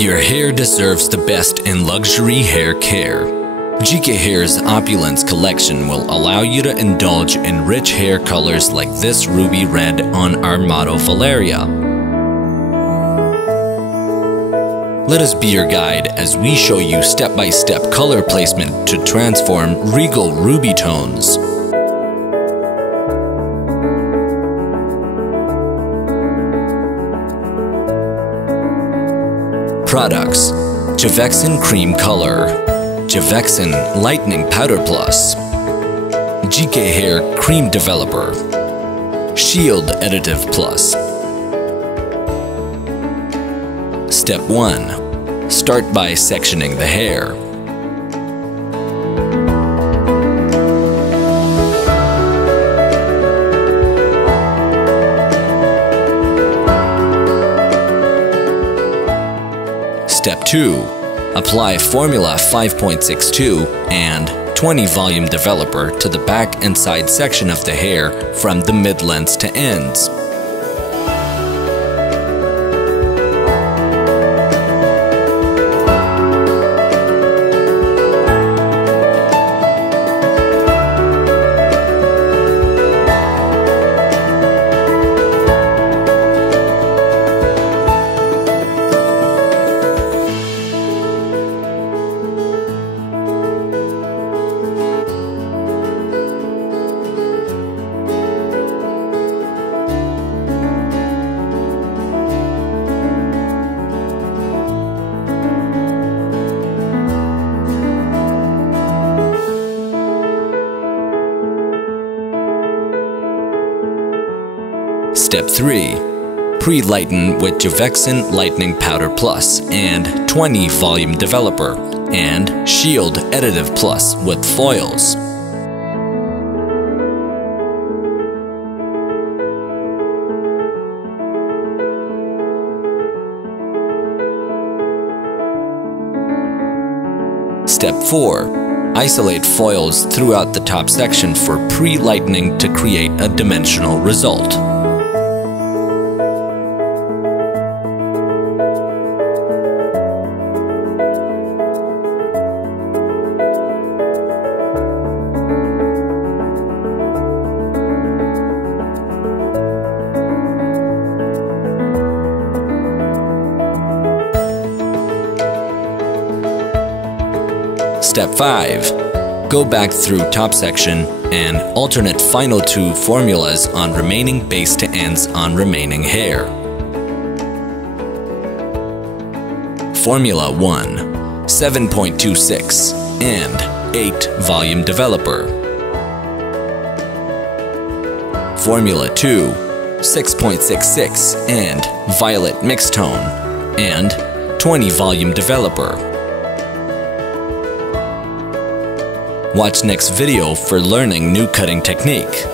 Your hair deserves the best in luxury hair care. GK Hair's Opulence collection will allow you to indulge in rich hair colors like this ruby red on our motto Valeria. Let us be your guide as we show you step-by-step color placement to transform Regal ruby tones. Products: Juvexin Cream Color, Juvexin Lightening Powder Plus, GK Hair Cream Developer, Shield Additive Plus. Step 1. Start by sectioning the hair. Step 2. Apply Formula 5.62 and 20 Volume Developer to the back and side section of the hair from the mid-lengths to ends. Step 3. Pre-lighten with Juvexin Lightening Powder Plus and 20 Volume Developer and Shield Additive Plus with foils. Step 4. Isolate foils throughout the top section for pre-lightening to create a dimensional result. Step 5. Go back through top section and alternate final 2 formulas on remaining base to ends on remaining hair. Formula 1, 7.26 and 8 Volume Developer. Formula 2, 6.66 and Violet Mixed Tone and 20 Volume Developer. Watch next video for learning new cutting technique.